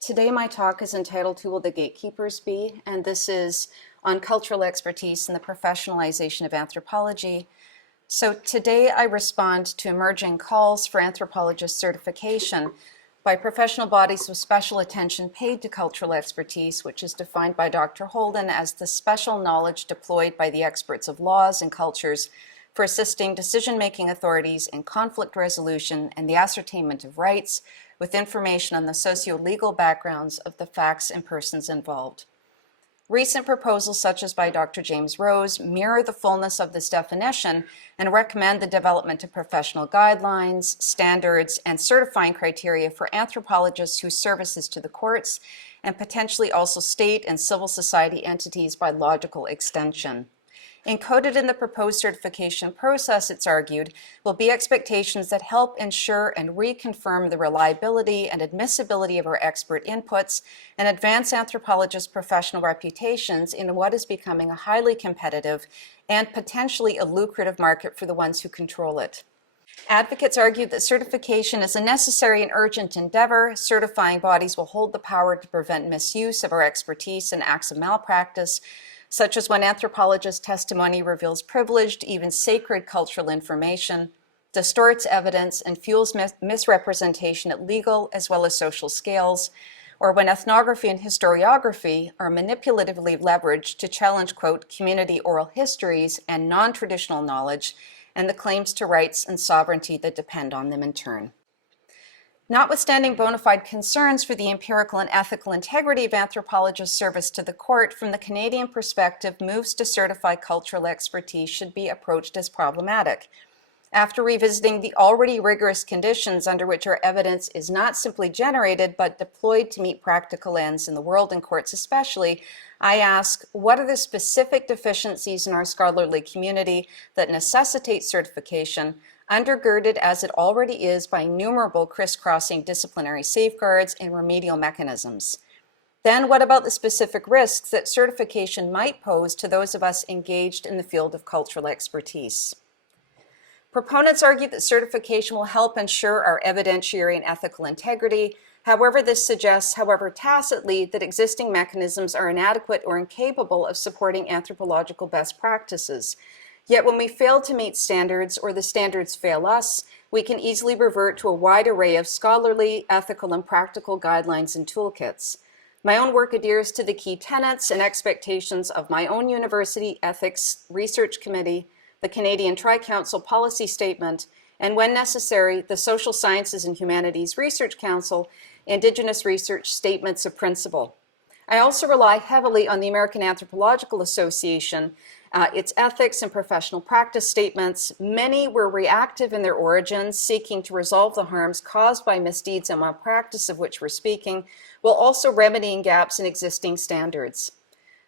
Today my talk is entitled Will The Gatekeepers Be? And this is on cultural expertise and the professionalization of anthropology. So today I respond to emerging calls for anthropologist certification by professional bodies with special attention paid to cultural expertise, which is defined by Dr. Holden as the special knowledge deployed by the experts of laws and cultures for assisting decision-making authorities in conflict resolution and the ascertainment of rights with information on the socio-legal backgrounds of the facts and persons involved. Recent proposals, such as by Dr. James Rose, mirror the fullness of this definition and recommend the development of professional guidelines, standards, and certifying criteria for anthropologists whose services to the courts, and potentially also state and civil society entities by logical extension. Encoded in the proposed certification process, it's argued, will be expectations that help ensure and reconfirm the reliability and admissibility of our expert inputs and advance anthropologists' professional reputations in what is becoming a highly competitive and potentially a lucrative market for the ones who control it. Advocates argue that certification is a necessary and urgent endeavor. Certifying bodies will hold the power to prevent misuse of our expertise and acts of malpractice, such as when anthropologist testimony reveals privileged, even sacred cultural information, distorts evidence, and fuels misrepresentation at legal as well as social scales, or when ethnography and historiography are manipulatively leveraged to challenge, quote, community oral histories and non-traditional knowledge and the claims to rights and sovereignty that depend on them in turn. Notwithstanding bona fide concerns for the empirical and ethical integrity of anthropologists' service to the court, from the Canadian perspective, moves to certify cultural expertise should be approached as problematic. After revisiting the already rigorous conditions under which our evidence is not simply generated but deployed to meet practical ends in the world and courts especially, I ask, what are the specific deficiencies in our scholarly community that necessitate certification, undergirded as it already is by innumerable crisscrossing disciplinary safeguards and remedial mechanisms? Then what about the specific risks that certification might pose to those of us engaged in the field of cultural expertise? Proponents argue that certification will help ensure our evidentiary and ethical integrity. However, this suggests, however tacitly, that existing mechanisms are inadequate or incapable of supporting anthropological best practices. Yet when we fail to meet standards or the standards fail us, we can easily revert to a wide array of scholarly, ethical, and practical guidelines and toolkits. My own work adheres to the key tenets and expectations of my own university ethics research committee, the Canadian Tri-Council policy statement, and when necessary, the Social Sciences and Humanities Research Council Indigenous Research Statements of Principle. I also rely heavily on the American Anthropological Association, its ethics and professional practice statements. Many were reactive in their origins, seeking to resolve the harms caused by misdeeds and malpractice of which we're speaking, while also remedying gaps in existing standards.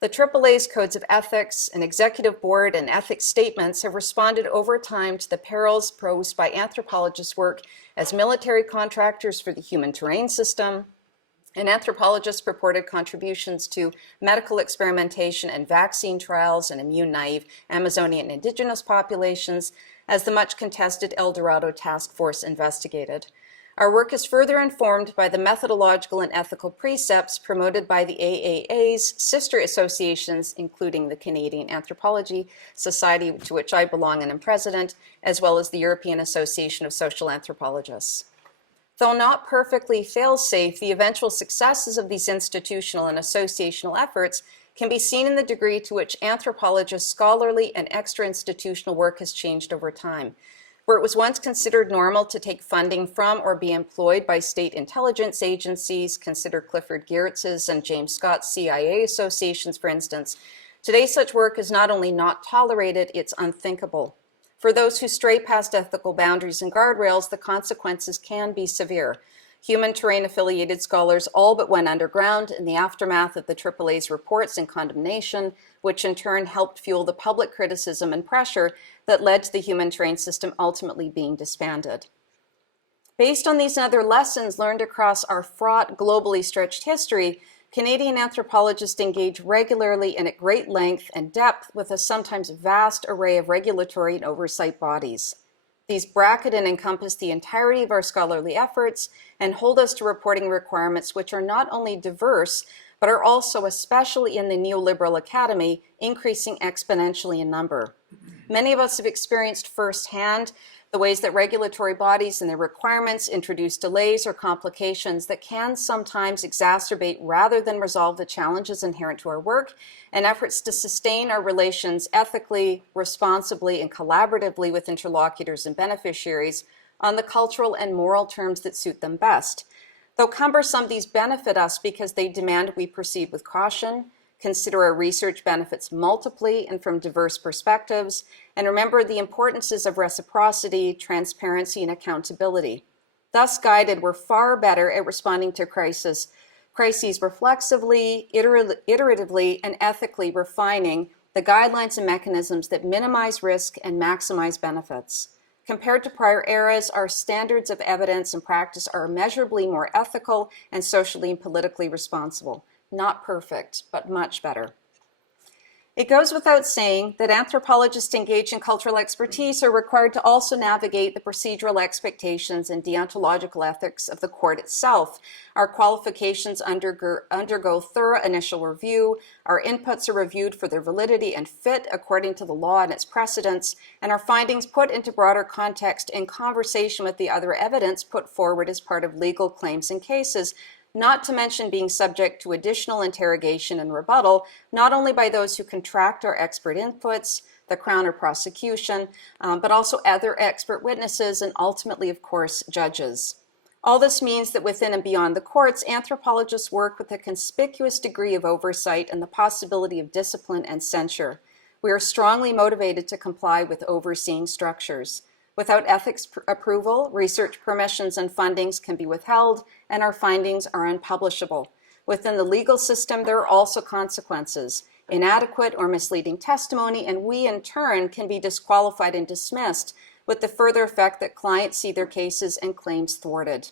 The AAA's codes of ethics, an executive board, and ethics statements have responded over time to the perils posed by anthropologists' work as military contractors for the human terrain system, and anthropologists' purported contributions to medical experimentation and vaccine trials in immune-naive Amazonian indigenous populations, as the much-contested El Dorado Task Force investigated. Our work is further informed by the methodological and ethical precepts promoted by the AAA's sister associations, including the Canadian Anthropology Society, to which I belong and am president, as well as the European Association of Social Anthropologists. Though not perfectly fail-safe, the eventual successes of these institutional and associational efforts can be seen in the degree to which anthropologists' scholarly and extra-institutional work has changed over time. Where it was once considered normal to take funding from or be employed by state intelligence agencies, consider Clifford Geertz's and James Scott's CIA associations, for instance, today such work is not only not tolerated, it's unthinkable. For those who stray past ethical boundaries and guardrails, the consequences can be severe. Human terrain-affiliated scholars all but went underground in the aftermath of the AAA's reports and condemnation, which in turn helped fuel the public criticism and pressure that led to the human terrain system ultimately being disbanded. Based on these and other lessons learned across our fraught, globally stretched history, Canadian anthropologists engage regularly and at great length and depth with a sometimes vast array of regulatory and oversight bodies. These bracket and encompass the entirety of our scholarly efforts and hold us to reporting requirements which are not only diverse, but are also, especially in the neoliberal academy, increasing exponentially in number. Many of us have experienced firsthand the ways that regulatory bodies and their requirements introduce delays or complications that can sometimes exacerbate rather than resolve the challenges inherent to our work and efforts to sustain our relations ethically, responsibly, and collaboratively with interlocutors and beneficiaries on the cultural and moral terms that suit them best. Though cumbersome, these benefit us because they demand we proceed with caution, consider our research benefits multiply and from diverse perspectives, and remember the importances of reciprocity, transparency, and accountability. Thus guided, we're far better at responding to crises reflexively, iteratively, and ethically refining the guidelines and mechanisms that minimize risk and maximize benefits. Compared to prior eras, our standards of evidence and practice are immeasurably more ethical and socially and politically responsible. Not perfect, but much better. It goes without saying that anthropologists engaged in cultural expertise are required to also navigate the procedural expectations and deontological ethics of the court itself. Our qualifications undergo thorough initial review, our inputs are reviewed for their validity and fit according to the law and its precedents, and our findings put into broader context in conversation with the other evidence put forward as part of legal claims and cases, not to mention being subject to additional interrogation and rebuttal, not only by those who contract our expert inputs, the Crown or prosecution, but also other expert witnesses and ultimately, of course, judges. All this means that within and beyond the courts, anthropologists work with a conspicuous degree of oversight and the possibility of discipline and censure. We are strongly motivated to comply with overseeing structures. Without ethics approval, research permissions and fundings can be withheld, and our findings are unpublishable. Within the legal system, there are also consequences. Inadequate or misleading testimony, and we in turn can be disqualified and dismissed, with the further effect that clients see their cases and claims thwarted.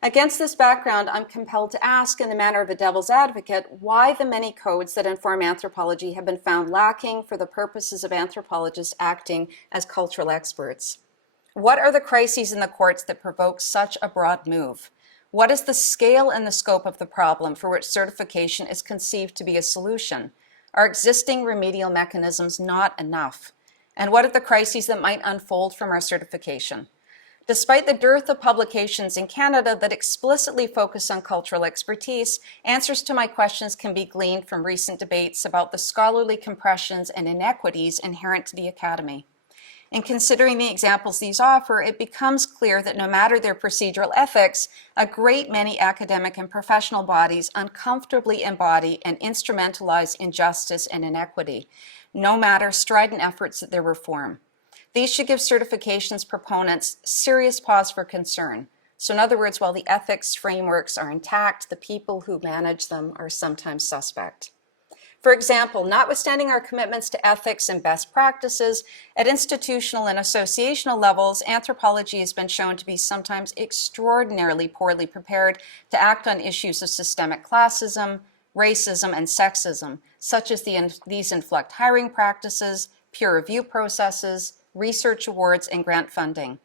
Against this background, I'm compelled to ask, in the manner of a devil's advocate, why the many codes that inform anthropology have been found lacking for the purposes of anthropologists acting as cultural experts. What are the crises in the courts that provoke such a broad move? What is the scale and the scope of the problem for which certification is conceived to be a solution? Are existing remedial mechanisms not enough? And what are the crises that might unfold from our certification? Despite the dearth of publications in Canada that explicitly focus on cultural expertise, answers to my questions can be gleaned from recent debates about the scholarly compressions and inequities inherent to the Academy. In considering the examples these offer, it becomes clear that no matter their procedural ethics, a great many academic and professional bodies uncomfortably embody and instrumentalize injustice and inequity, no matter strident efforts at their reform. These should give certification's proponents serious pause for concern. So in other words, while the ethics frameworks are intact, the people who manage them are sometimes suspect. For example, notwithstanding our commitments to ethics and best practices, at institutional and associational levels, anthropology has been shown to be sometimes extraordinarily poorly prepared to act on issues of systemic classism, racism, and sexism, such as these inflect hiring practices, peer review processes, research awards, and grant funding.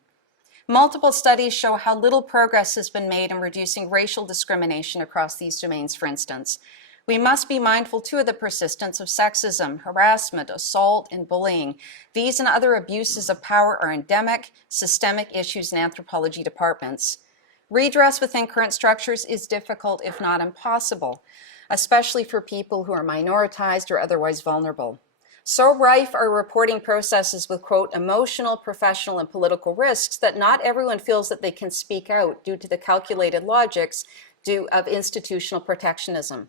Multiple studies show how little progress has been made in reducing racial discrimination across these domains, for instance. We must be mindful, too, of the persistence of sexism, harassment, assault, and bullying. These and other abuses of power are endemic, systemic issues in anthropology departments. Redress within current structures is difficult, if not impossible, especially for people who are minoritized or otherwise vulnerable. So rife are reporting processes with, quote, emotional, professional, and political risks that not everyone feels that they can speak out due to the calculated logics of institutional protectionism.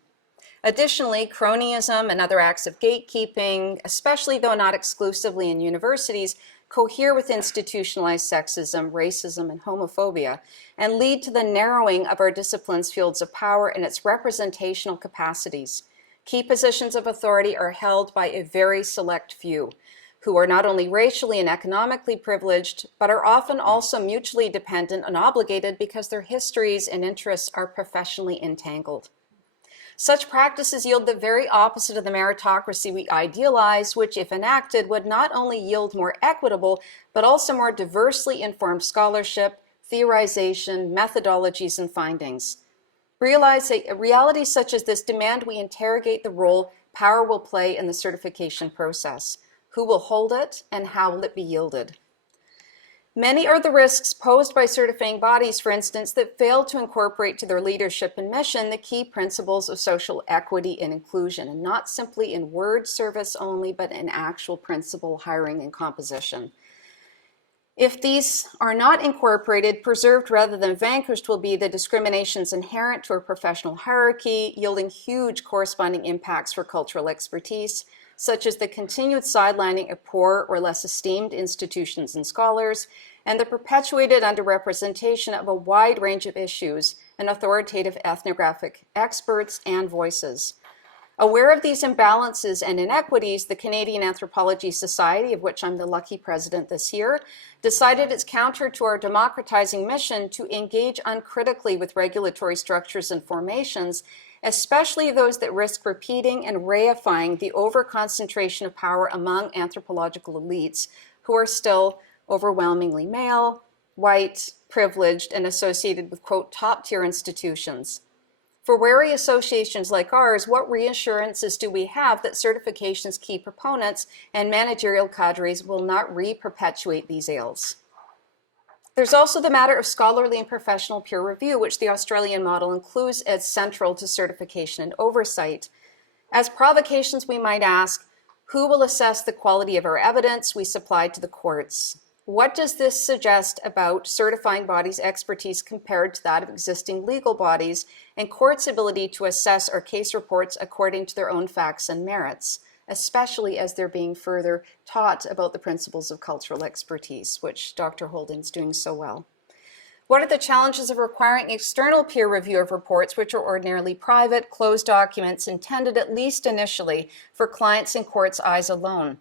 Additionally, cronyism and other acts of gatekeeping, especially though not exclusively in universities, cohere with institutionalized sexism, racism, and homophobia, and lead to the narrowing of our discipline's fields of power and its representational capacities. Key positions of authority are held by a very select few, who are not only racially and economically privileged, but are often also mutually dependent and obligated because their histories and interests are professionally entangled. Such practices yield the very opposite of the meritocracy we idealize, which, if enacted, would not only yield more equitable, but also more diversely informed scholarship, theorization, methodologies, and findings. Realities such as this demand we interrogate the role power will play in the certification process. Who will hold it, and how will it be yielded? Many are the risks posed by certifying bodies, for instance, that fail to incorporate to their leadership and mission the key principles of social equity and inclusion, and not simply in word service only, but in actual principle, hiring, and composition. If these are not incorporated, preserved rather than vanquished will be the discriminations inherent to a professional hierarchy, yielding huge corresponding impacts for cultural expertise, such as the continued sidelining of poor or less esteemed institutions and scholars, and the perpetuated underrepresentation of a wide range of issues and authoritative ethnographic experts and voices. Aware of these imbalances and inequities, the Canadian Anthropology Society, of which I'm the lucky president this year, decided it's counter to our democratizing mission to engage uncritically with regulatory structures and formations, especially those that risk repeating and reifying the overconcentration of power among anthropological elites who are still overwhelmingly male, white, privileged, and associated with, quote, top-tier institutions. For wary associations like ours, what reassurances do we have that certification's key proponents and managerial cadres will not re-perpetuate these ills? There's also the matter of scholarly and professional peer review, which the Australian model includes as central to certification and oversight. As provocations, we might ask, who will assess the quality of our evidence we supply to the courts? What does this suggest about certifying bodies' expertise compared to that of existing legal bodies and courts' ability to assess our case reports according to their own facts and merits, especially as they're being further taught about the principles of cultural expertise, which Dr. Holden's doing so well? What are the challenges of requiring external peer review of reports, which are ordinarily private, closed documents intended, at least initially, for clients and courts' eyes alone?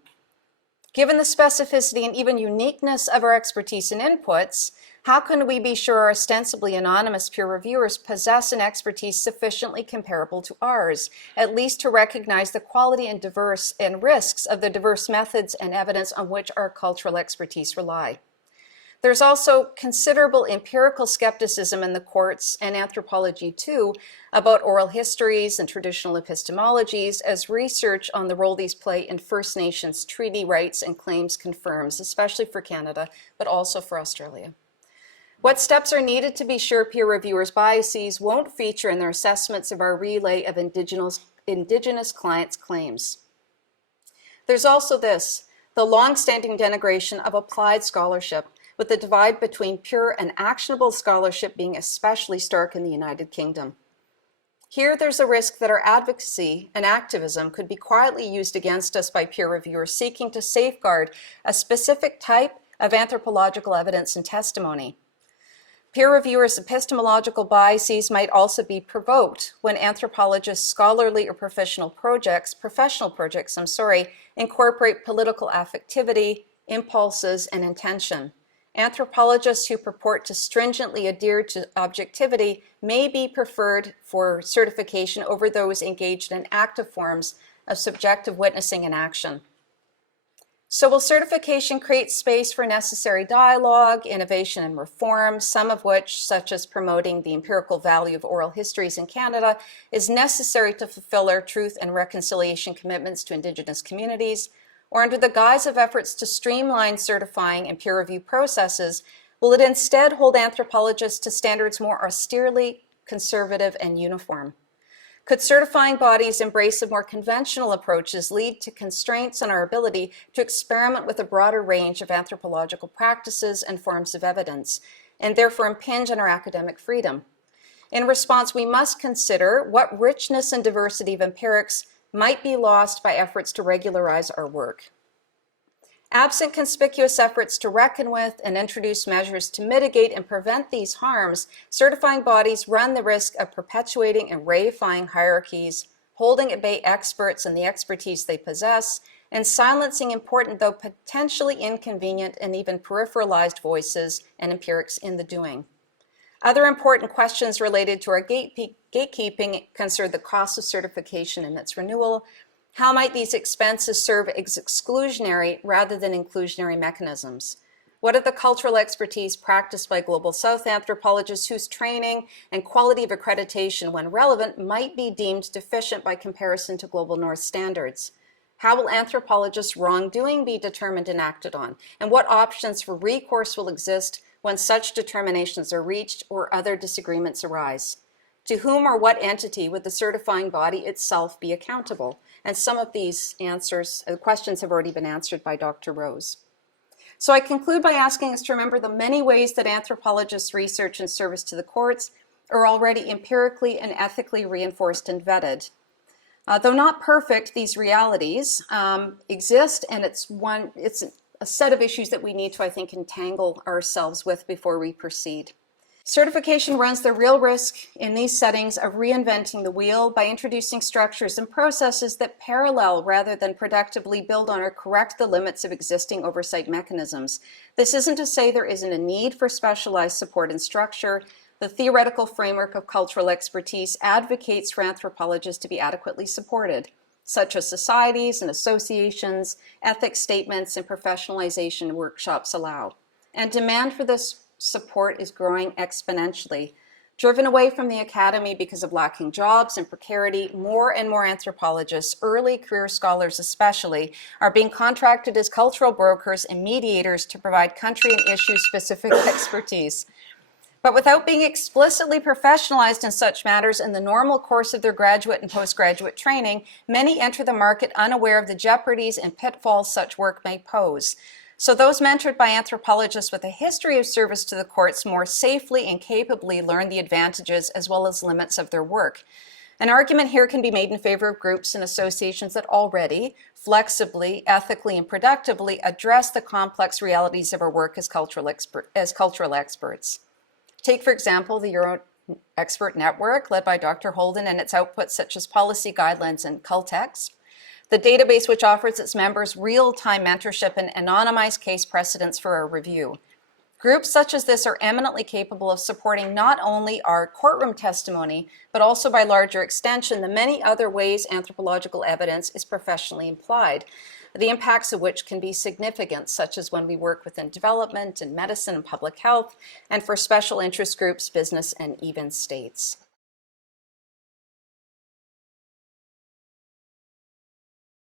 Given the specificity and even uniqueness of our expertise and inputs, how can we be sure our ostensibly anonymous peer reviewers possess an expertise sufficiently comparable to ours, at least to recognize the quality and risks of the diverse methods and evidence on which our cultural expertise rely? There's also considerable empirical skepticism in the courts, and anthropology too, about oral histories and traditional epistemologies, as research on the role these play in First Nations treaty rights and claims confirms, especially for Canada, but also for Australia. What steps are needed to be sure peer reviewers' biases won't feature in their assessments of our relay of Indigenous clients' claims? There's also this, the long-standing denigration of applied scholarship, with the divide between pure and actionable scholarship being especially stark in the United Kingdom. Here, there's a risk that our advocacy and activism could be quietly used against us by peer reviewers seeking to safeguard a specific type of anthropological evidence and testimony. Peer reviewers' epistemological biases might also be provoked when anthropologists' scholarly or professional projects, incorporate political affectivity, impulses, and intention. Anthropologists who purport to stringently adhere to objectivity may be preferred for certification over those engaged in active forms of subjective witnessing and action. So will certification create space for necessary dialogue, innovation, and reform, some of which, such as promoting the empirical value of oral histories in Canada, is necessary to fulfill our truth and reconciliation commitments to Indigenous communities, or under the guise of efforts to streamline certifying and peer review processes, will it instead hold anthropologists to standards more austerely conservative and uniform? Could certifying bodies' embrace of more conventional approaches lead to constraints on our ability to experiment with a broader range of anthropological practices and forms of evidence, and therefore impinge on our academic freedom? In response, we must consider what richness and diversity of empirics might be lost by efforts to regularize our work. Absent conspicuous efforts to reckon with and introduce measures to mitigate and prevent these harms, certifying bodies run the risk of perpetuating and reifying hierarchies, holding at bay experts and the expertise they possess, and silencing important, though potentially inconvenient and even peripheralized voices and empirics in the doing. Other important questions related to our gatekeeping concern the cost of certification and its renewal. How might these expenses serve as exclusionary rather than inclusionary mechanisms? What are the cultural expertise practiced by Global South anthropologists whose training and quality of accreditation, when relevant, might be deemed deficient by comparison to Global North standards? How will anthropologists' wrongdoing be determined and acted on? And what options for recourse will exist when such determinations are reached or other disagreements arise? To whom or what entity would the certifying body itself be accountable? And some of these questions have already been answered by Dr. Rose. So I conclude by asking us to remember the many ways that anthropologists' research and service to the courts are already empirically and ethically reinforced and vetted. Though not perfect, these realities exist, and it's a set of issues that we need to, I think, entangle ourselves with before we proceed. Certification runs the real risk in these settings of reinventing the wheel by introducing structures and processes that parallel rather than productively build on or correct the limits of existing oversight mechanisms. This isn't to say there isn't a need for specialized support and structure. The theoretical framework of cultural expertise advocates for anthropologists to be adequately supported, such as societies and associations, ethics statements, and professionalization workshops allow. And demand for this support is growing exponentially. Driven away from the academy because of lacking jobs and precarity, more and more anthropologists, early career scholars especially, are being contracted as cultural brokers and mediators to provide country and issue-specific expertise. But without being explicitly professionalized in such matters in the normal course of their graduate and postgraduate training, many enter the market unaware of the jeopardies and pitfalls such work may pose. So those mentored by anthropologists with a history of service to the courts more safely and capably learn the advantages as well as limits of their work. An argument here can be made in favor of groups and associations that already, flexibly, ethically, and productively address the complex realities of our work as cultural experts. Take, for example, the Euro Expert Network, led by Dr. Holden, and its outputs such as policy guidelines and Cultex. The database which offers its members real-time mentorship and anonymized case precedents for our review. Groups such as this are eminently capable of supporting not only our courtroom testimony, but also by larger extension, the many other ways anthropological evidence is professionally implied, the impacts of which can be significant, such as when we work within development and medicine and public health, and for special interest groups, business, and even states.